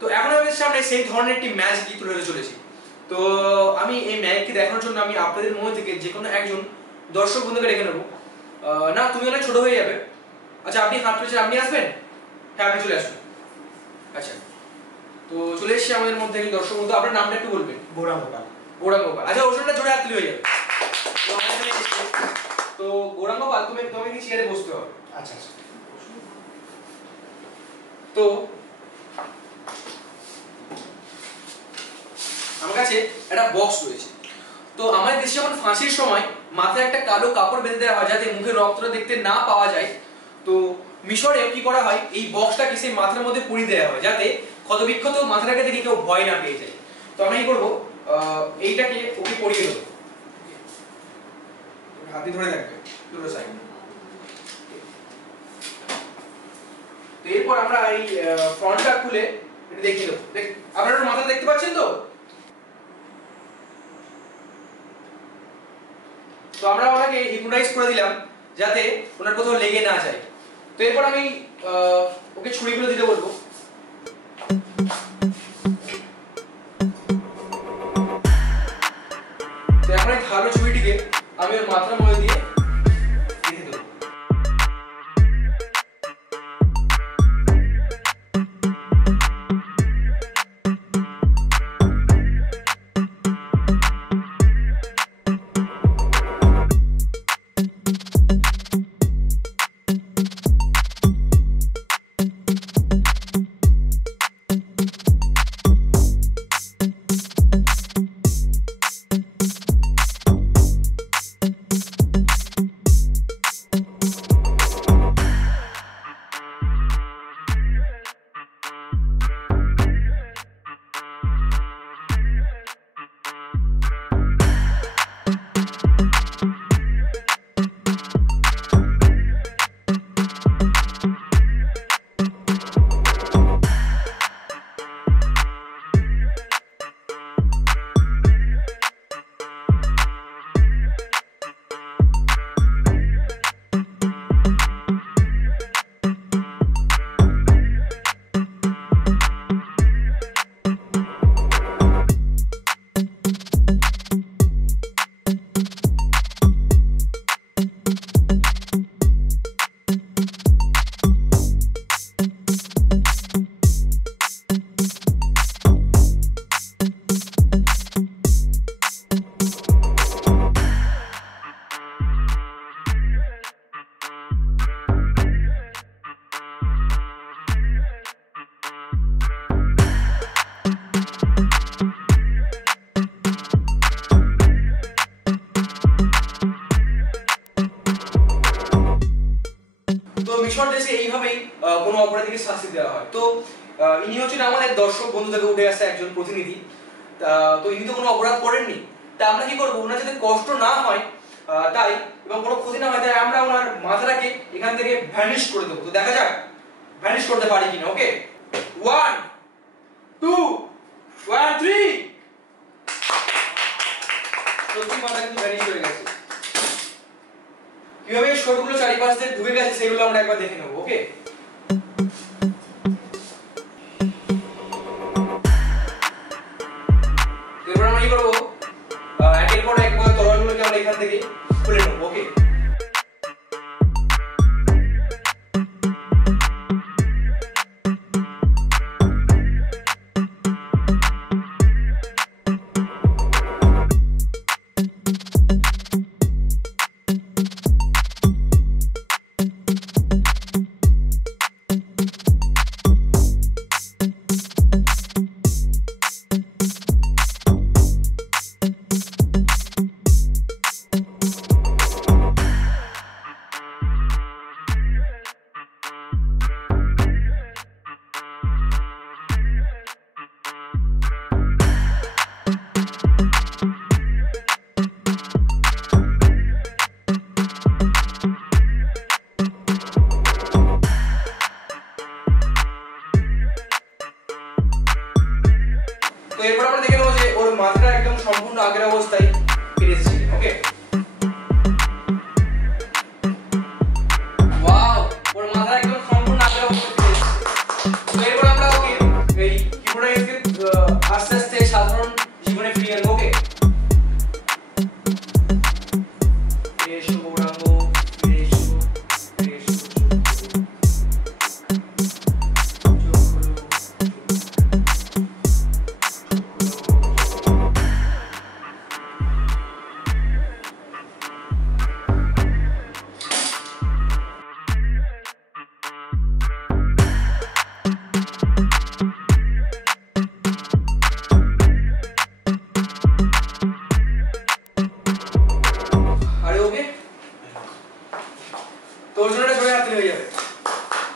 তো এখন আপনাদের সামনে সেই ধরনের একটি ম্যাজিক তুলে ধরে চলেছি। তো আমি এই ম্যাজিকটি দেখানোর জন্য আমি আপনাদের মধ্যে থেকে যে কোনো একজন দর্শক বন্ধুকে ডেকে নেবো। না, তুমি অনেক ছোট হয়ে যাবে। আচ্ছা, আপনি হাত তুলেছেন, আপনি আসবেন? হ্যাঁ, আপনি চলে আসুন। আচ্ছা, তো চলে এসেছি আমাদের মধ্যে একজন দর্শক বন্ধু। আপনার নামটা একটু বলবেন? গৌরাঙ্গ পাল। গৌরাঙ্গ পাল। আচ্ছা, ওষুধটা জোরে হাত তুলে হয়ে যাবে। তো আমার এখানে তো গৌরাঙ্গ পাল, তুমি কি চেয়ারে বসতে হবে। আচ্ছা আচ্ছা। তো আমার কাছে একটা বক্স রয়েছে। তো আমাদের দেশে যখন ফাঁসির সময় মাথায় একটা কালো কাপড় বেঁধে দেওয়া হয় যাতে মুখের রক্তটা দেখতে না পাওয়া যায়, তো মিশরে কি করা হয়, এই বক্সটাকে সেই মাথার মধ্যে পুড়িয়ে দেওয়া হয় যাতে ক্ষতবিক্ষত মাথাটাকে দেখে কেউ ভয় না পেয়ে যায়। তো আমি কি করবো, এইটাকে ওকে পরিয়ে দেবো। হাতে ধরে রাখবে দুটো সাইড। তো এরপর আমরা এই ফ্রন্টটা খুলে এটা দেখিয়ে দেবো। আপনারা মাথা দেখতে পাচ্ছেন তো? তো আমরা ওনাকে হিপনোটাইজ করে দিলাম যাতে ওনার কোথাও লেগে না যায়। তো এরপর আমি ওকে ছুরিগুলো দিতে বলবো। তো এখন এই ধারালো ছুরিটিকে আমি ওর মাথার মধ্যে দিয়ে রেখে দেবো। এইভাবেই কোনো অপরাধীকে শাস্তি দেওয়া হয়। তো ইনি হচ্ছেন আমাদের দর্শক বন্ধু থেকে উঠে আসা একজন প্রতিনিধি। তো ইনি তো কোনো অপরাধ করেননি, তা আমরা কি করবো, ওনার যাতে কষ্ট না হয় তাই, এবং কোনো ক্ষতি না হয় তাই আমরা ওনার মাথাটাকে এখান থেকে ভ্যানিশ করে দেবো। তো দেখা যাক ভ্যানিশ করতে পারি কিনা। ওকে, 1 2 1 3। সত্যি মাথা কিন্তু ভ্যানিশ হয়ে গেছে। কিভাবে শটগুলো চারিপাশ দিয়ে ঢুকে গেছে সেগুলো আমরা একবার দেখে নেবো। ওকে, এরপর আমরা কি করবো, একের পর এক তরোয়ালগুলোকে আমরা এখান থেকে খুলে নেবো। ওকে, তো এরপর আমরা দেখে নেবো যে ওর মাথাটা একদম সম্পূর্ণ আগের অবস্থায় ফিরে এসেছে। ওকে, ওয়াও, ওর মাথা একদম সম্পূর্ণ আগের অবস্থায় ফিরে এসেছে। তো এরপর আমরা ওকে এই কিবোর্ডে আস্তে আস্তে সাধারণ জীবনে ফিরিয়ে আনবো। ওকে, এসো গৌরাঙ্গ, এসো এসো, চোখ খোলো। আরে ওকে, তোর জন্য একটা ছবি হাতে হয়ে যাবে।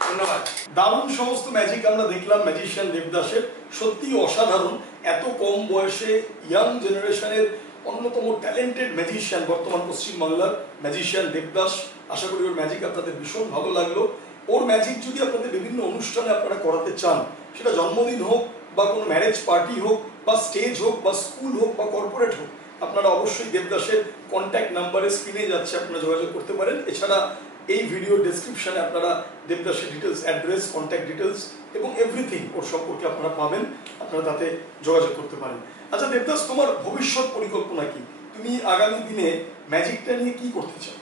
ধন্যবাদ। দারুণ সমস্ত ম্যাজিক আমরা দেখলাম ম্যাজিশিয়ান দেবদাসের, সত্যি অসাধারণ। এত কম বয়সে ইয়াং জেনারেশনের অন্যতম ট্যালেন্টেড ম্যাজিশিয়ান বর্তমান পশ্চিমবাংলার ম্যাজিশিয়ান দেবদাস। আশা করি ওর ম্যাজিক আপনাদের ভীষণ ভালো লাগলো। ওর ম্যাজিক যদি আপনাদের বিভিন্ন অনুষ্ঠানে আপনারা করাতে চান, সেটা জন্মদিন হোক বা কোনো ম্যারেজ পার্টি হোক বা স্টেজ হোক বা স্কুল হোক বা কর্পোরেট হোক, আপনারা অবশ্যই দেবদাসের কন্ট্যাক্ট নাম্বারে স্ক্রিনে যাচ্ছে, আপনারা যোগাযোগ করতে পারেন। এছাড়া এই ভিডিও ডেসক্রিপশনে আপনারা দেবদাসের ডিটেলস, অ্যাড্রেস, কন্ট্যাক্ট ডিটেলস এবং এভরিথিং ওর সম্পর্কে আপনারা পাবেন, আপনারা তাতে যোগাযোগ করতে পারেন। আচ্ছা দেবদাস, তোমার ভবিষ্যৎ পরিকল্পনা কি? তুমি আগামী দিনে ম্যাজিকটা নিয়ে কি করতে চাও?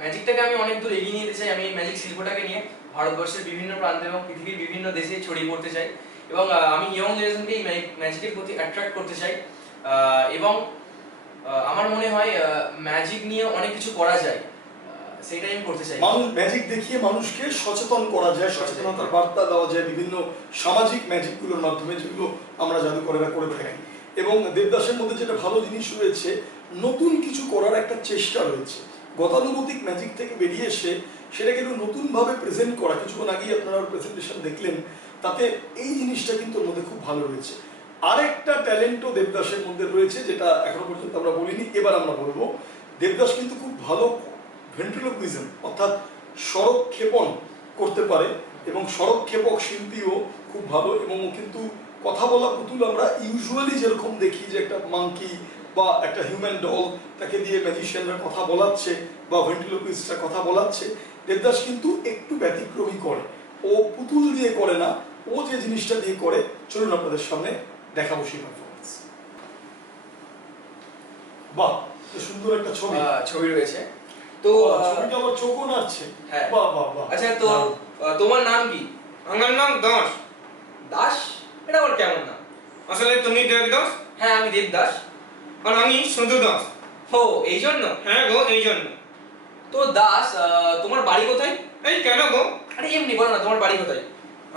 ম্যাজিকটাকে আমি অনেক দূর এগিয়ে নিয়ে যেতে চাই। আমি ম্যাজিক শিল্পটাকে নিয়ে ভারতবর্ষের বিভিন্ন প্রান্তে এবং পৃথিবীর বিভিন্ন দেশে ছড়িয়ে পড়তে চাই, এবং আমি ইয়ং জেনারেশনকে এই ম্যাজিকের প্রতি অ্যাট্রাক্ট করতে চাই। এবং আমার মনে হয় ম্যাজিক নিয়ে অনেক কিছু করা যায়, সেটাই আমি করতে চাই। মানুষ ম্যাজিক দেখিয়ে মানুষকে সচেতন করা যায়, সচেতনতার বার্তা দেওয়া যায় বিভিন্ন সামাজিক ম্যাজিকগুলোর মাধ্যমে, যেগুলো আমরা জাদুকরেরা করে থাকি। এবং দেবদাসের মধ্যে যেটা ভালো জিনিস রয়েছে, নতুন কিছু করার একটা চেষ্টা রয়েছে। গতানুগতিক ম্যাজিক থেকে বেরিয়ে এসে সেটাকে একটু নতুনভাবে প্রেজেন্ট করা। কিছুক্ষণ আগেই আপনারা প্রেজেন্টেশন দেখলেন, তাতে এই জিনিসটা কিন্তু ওর মধ্যে খুব ভালো রয়েছে। আরেকটা ট্যালেন্টও দেবদাসের মধ্যে রয়েছে, যেটা এখনো পর্যন্ত আমরা বলিনি, এবার আমরা বলবো। দেবদাস কিন্তু খুব ভালো ভেন্ট্রিলোকুইজম অর্থাৎ স্বরক্ষেপণ করতে পারে, এবং স্বরক্ষেপক শিল্পীও খুব ভালো। এবং ও কিন্তু কথা বলা পুতুল আমরা ইউজুয়ালি যেরকম দেখি যে একটা মাঙ্কি বা একটা হিউম্যান ডল, তাকে দিয়ে ম্যাজিশিয়ানরা কথা বলাচ্ছে বা ভেন্ট্রিলোকুইস্টরা কথা বলাচ্ছে, দেবদাস কিন্তু একটু ব্যতিক্রমী করে। ও পুতুল দিয়ে করে না, ও যে জিনিসটা দিয়ে করে, চলুন আপনাদের সামনে দেখাবো সেই পারফরমেন্স। বাহ, সুন্দর একটা ছবি রয়েছে। তো ছবিটা আবার চোখও নাড়ছে। হ্যাঁ। বাহ বাহ বাহ। আচ্ছা, তো তোমার নাম কি? আমার নাম দাস। দাস? এটা আবার কেমন নাম? আসলে তুমি দেবদাস হ্যাঁ, আমি দেবদাস। আর আমি সন্ধু দাস। ও, এই জন্য? হ্যাঁ গো, এই জন্য। তো দাস, তোমার বাড়ি কোথায়? এই কেন গো? আরে এমনি বলো না, তোমার বাড়ি কোথায়?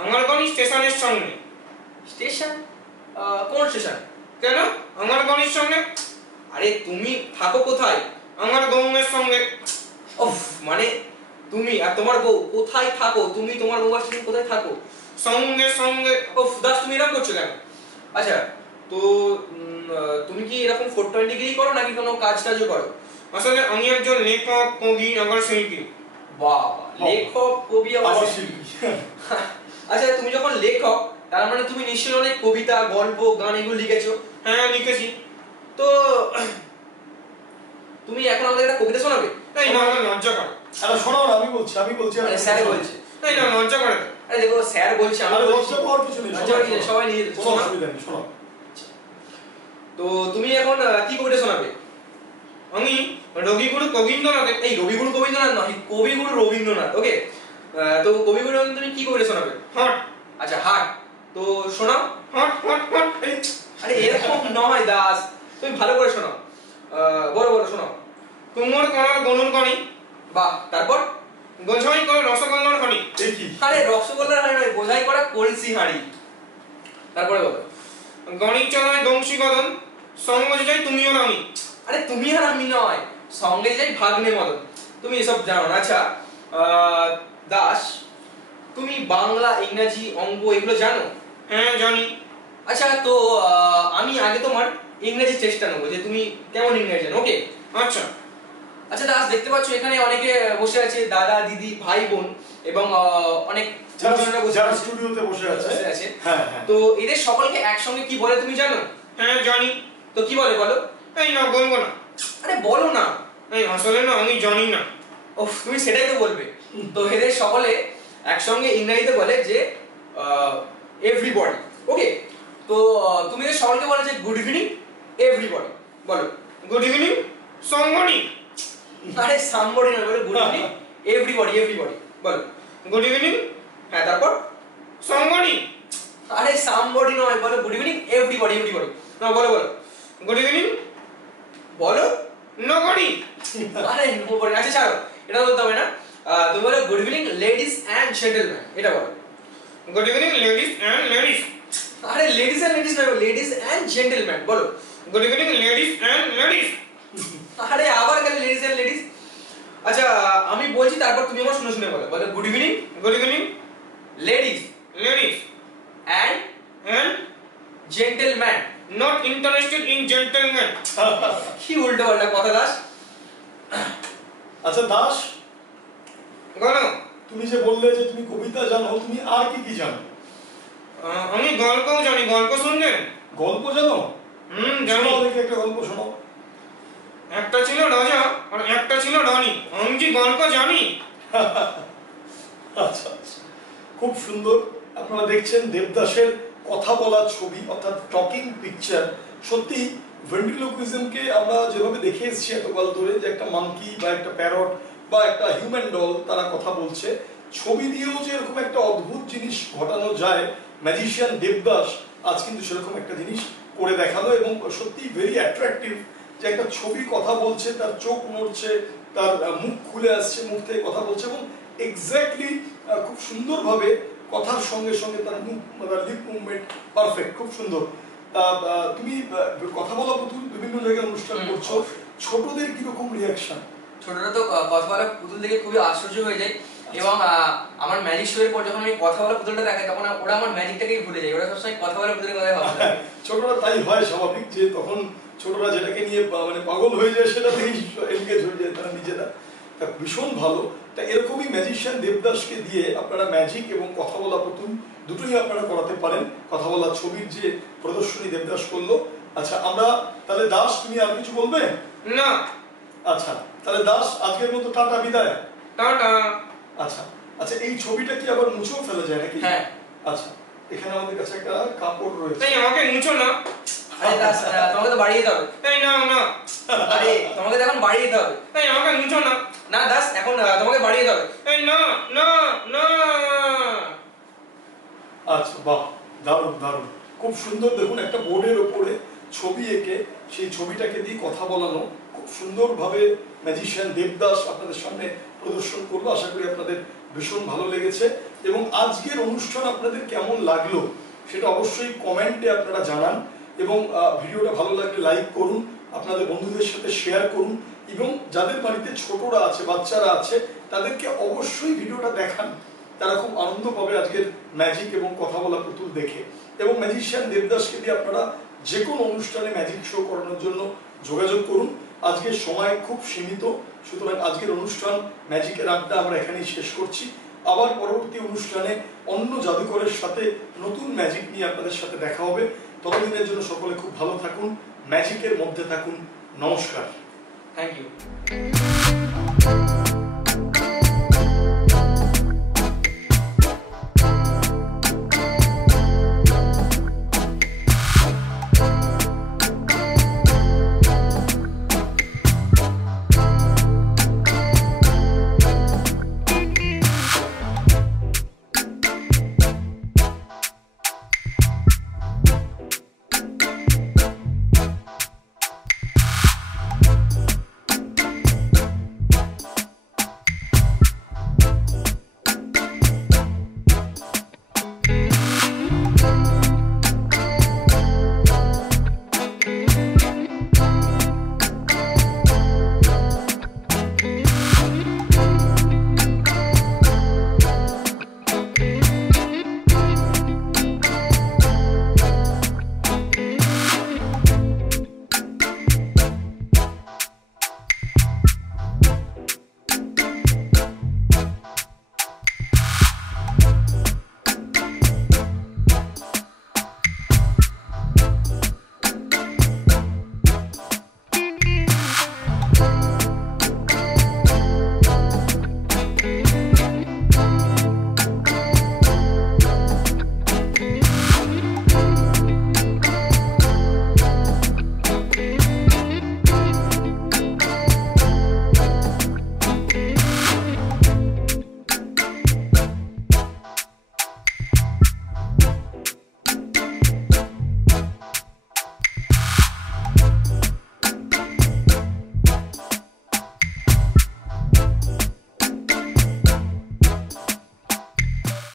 আমার বাড়ি স্টেশনের সামনে। স্টেশন? কোন স্টেশন? কেন? আমার বাড়ির সামনে। আরে তুমি থাকো কোথায়? আমার গৌমের সঙ্গে। উফ, মানে তুমি আর তোমার বউ কোথায় থাকো? তুমি তোমার বউ আর তুমি কোথায় থাকো? সঙ্গে সঙ্গে। ও দাস, তুমি এরকম করছো কেন? আচ্ছা, তো তুমি কি এরকম 420 ডিগ্রি করো নাকি কোনো কাজ টাজও করো? আসলে আমি একজন লেখক, কবি, আবার শিল্পী। বাবা, লেখক, কবি আবার আবার শিল্পী। শিল্পী। আচ্ছা, তুমি যখন লেখক তার মানে তুমি নিশ্চয়ই অনেক কবিতা, গল্প, গান এগুলো লিখেছো। হ্যাঁ, লিখেছি। তো তুমি এখন আমাদের একটা কবিতা শোনাবে? এই না, আমার লজ্জা করে। আরে শোনাও না, আমি বলছি আরে স্যার বলছে। এই না, লজ্জা করে। আরে দেখো, স্যার বলছে, আমি আরে বলছি। লজ্জা পাওয়ার কিছু নেই, লজ্জা পাওয়ার কিছু নেই, সবাই নিজে কোনো শোনাও। অসুবিধা নেই, শোনাও। তো তুমি এখন কি কবিতা শোনাবে? আমি রবিগুরু কবীন্দ্রনাথের। এই রবিগুরু কবীন্দ্রনাথ নয়, কবিগুরু রবীন্দ্রনাথ। ওকে, তো কবিগুরু রবীন্দ্রনাথ তুমি কি কবিতা শোনাবে? হট আচ্ছা, হাট। তো শোনাও। Hot hot hot. এই আরে এরকম নয় দাস, তুমি ভালো করে শোনাও। বলো বলো, শোনাও। তুমর করার গনুর গণি, বাহ, তারপর? গোঝাই করে রসগোল্লার খনি। এই কি? আরে রসগোল্লার হাঁড়ি নয়, বোঝাই করা কলসি হাঁড়ি। তারপরে বলো। গণিত চলায় বংশী গদন, সঙ্গ যাই তুমিও নামি। আরে তুমি আর আমি নয়, সঙ্গে যাই ভাগ্নে মদন। তুমি এসব জানো না। আচ্ছা দাস, তুমি বাংলা, ইংরাজি, অঙ্ক এগুলো জানো? হ্যাঁ, জানি। আচ্ছা, তো আমি আগে তোমার ইংরেজি চেষ্টা নেবো যে তুমি কেমন ইংরেজি জানো। ওকে? আচ্ছা। আচ্ছা দাস, দেখতে পাচ্ছ এখানে অনেকে বসে আছে, দাদা, দিদি, ভাই, বোন এবং অনেক গুরুজনরা বসে যারা আছে। স্টুডিওতে বসে আছে। বসে আছে। হ্যাঁ হ্যাঁ। তো এদের সকলকে একসঙ্গে কি বলে তুমি জানো? হ্যাঁ, জানি। তো কি বলে বলো? এই না, বলবো না। আরে বলো না। এই আসলে না, আমি জানি না। ও, তুমি সেটাই তো বলবে। তো এদের সকলে একসঙ্গে ইংরেজিতে বলে যে এভরিবডি। ওকে, তো তুমি এদের সকলকে বলে যে গুড ইভিনিং এভরিবডি। বলো। গুড ইভিনিং সঙ্গনি। আরে সামবডি না, বলো গুড ইভিনিং এভরিবডি। এভরিবডি বলো। গুড ইভিনিং হ্যাঁ, তারপর? সঙ্গনি। আরে সামবডি নয়, বলো গুড ইভিনিং এভরিবডি। এভরিবডি না, বলো বলো। গুড ইভিনিং বলো। নগরি। আরে নোবডি। আচ্ছা ছাড়ো, এটা বলতে হবে না। তুমি বলো good evening ladies and gentleman. এটা বলো। Good evening ladies and ladies. আরে লেডিস এন্ড লেডিস নয়, লেডিস এন্ড জেন্টলম্যান বলো। Good evening ladies and ladies. আরে আবার গেলে লেডিস এন্ড লেডিস। আচ্ছা, আমি বলছি, তারপর তুমি আমার শুনে শুনে বলো। বলো good evening good evening ladies ladies and and gentleman. Not interested in gentleman. কি উল্টো পাল্টা কথা দাস। আচ্ছা দাস, বলো। তুমি যে বললে যে তুমি কবিতা জানো, তুমি আর কি কি জানো? আমি গল্পও জানি। গল্প শুনবেন? গল্প জানো? জানি। শোনাও দেখি, একটা গল্প শোনাও। একটা ছিল রাজা আর একটা ছিল রানী। আমি কি গল্প জানি? আচ্ছা আচ্ছা, খুব সুন্দর। আপনারা দেখছেন দেবদাসের কথা বলা ছবি, অর্থাৎ টকিং পিকচার। সত্যি ভেন্ট্রিলোকুইজমকে আমরা যেভাবে দেখে এসেছি এতকাল ধরে, যে একটা মাঙ্কি বা একটা প্যারট বা একটা হিউম্যান ডল তারা কথা বলছে, ছবি দিয়েও যে এরকম একটা অদ্ভুত জিনিস ঘটানো যায়, ম্যাজিশিয়ান দেবদাস আজ কিন্তু সেরকম একটা জিনিস করে দেখালো। এবং সত্যি ভেরি অ্যাট্রাকটিভ যে একটা ছবি কথা বলছে, তার চোখ নড়ছে, তার মুখ খুলে আসছে, মুখ থেকে কথা বলছে, এবং এক্স্যাক্টলি খুব সুন্দরভাবে কথার সঙ্গে সঙ্গে তার মুখ, তার লিপ মুভমেন্ট পারফেক্ট, খুব সুন্দর। তুমি কথা বলা পুতুল বিভিন্ন জায়গায় অনুষ্ঠান করছো, ছোটদের কিরকম রিয়াকশন? ছোটরা তো কথা বলা পুতুল দেখে খুবই আশ্চর্য হয়ে যায়। এবং আমার ম্যাজিক শো এর পর যখন আমি কথা বলা পুতুলটা দেখাই, তখন ওরা আমার ম্যাজিকটাকেই ভুলে যায়। ওরা সবসময় কথা বলা পুতুলের কথাই ভাবে। ছোটরা তাই হয় স্বাভাবিক, যে তখন ছোটরা যেটাকে নিয়ে মানে পাগল হয়ে যায় সেটাতেই এনগেজ হয়ে যায় তারা নিজেরা। তা ভীষণ ভালো। তা এরকমই ম্যাজিশিয়ান দেবদাসকে দিয়ে আপনারা ম্যাজিক এবং কথা বলা পুতুল দুটোই আপনারা করাতে পারেন। কথা বলা ছবির যে প্রদর্শনী দেবদাস করলো। আচ্ছা, আমরা তাহলে দাস, তুমি আর কিছু বলবে? না। আচ্ছা, তাহলে দাস আজকের মতো টাটা, বিদায়। টাটা। আচ্ছা আচ্ছা, এই ছবিটা কি আবার মুছেও ফেলা যায় নাকি? হ্যাঁ। আচ্ছা, এখানে আমাদের কাছে একটা কাপড় রয়েছে। এই আমাকে মুছো না। আরে দাস, তোমাকে তো বাড়িয়ে দিতে হবে। এই না না। আরে তোমাকে তো এখন বাড়িয়ে দিতে হবে। এই আমাকে মুছো না। না দাস, এখন তোমাকে বাড়িয়ে দিতে হবে। এই না না না। আচ্ছা, বাহ, দারুণ দারুণ, খুব সুন্দর। দেখুন, একটা বোর্ডের ওপরে ছবি এঁকে সেই ছবিটাকে দিয়ে কথা বলানো খুব সুন্দরভাবে ম্যাজিশিয়ান দেবদাস আপনাদের সামনে প্রদর্শন করলো। আশা করি আপনাদের ভীষণ ভালো লেগেছে। এবং আজকের অনুষ্ঠান আপনাদের কেমন লাগলো সেটা অবশ্যই কমেন্টে আপনারা জানান। এবং ভিডিওটা ভালো লাগলে লাইক করুন, আপনাদের বন্ধুদের সাথে শেয়ার করুন, এবং যাদের বাড়িতে ছোটরা আছে, বাচ্চারা আছে, তাদেরকে অবশ্যই ভিডিওটা দেখান, তারা খুব আনন্দ পাবে আজকের ম্যাজিক এবং কথা বলা পুতুল দেখে। এবং ম্যাজিশিয়ান দেবদাসকে দিয়ে আপনারা যে কোনো অনুষ্ঠানে ম্যাজিক শো করানোর জন্য যোগাযোগ করুন। আজকের সময় খুব সীমিত, সুতরাং আজকের অনুষ্ঠান ম্যাজিকের আড্ডা আমরা এখানেই শেষ করছি। আবার পরবর্তী অনুষ্ঠানে অন্য জাদুকরের সাথে নতুন ম্যাজিক নিয়ে আপনাদের সাথে দেখা হবে। ততদিনের জন্য সকলে খুব ভালো থাকুন, ম্যাজিকের মধ্যে থাকুন। নমস্কার। Thank you.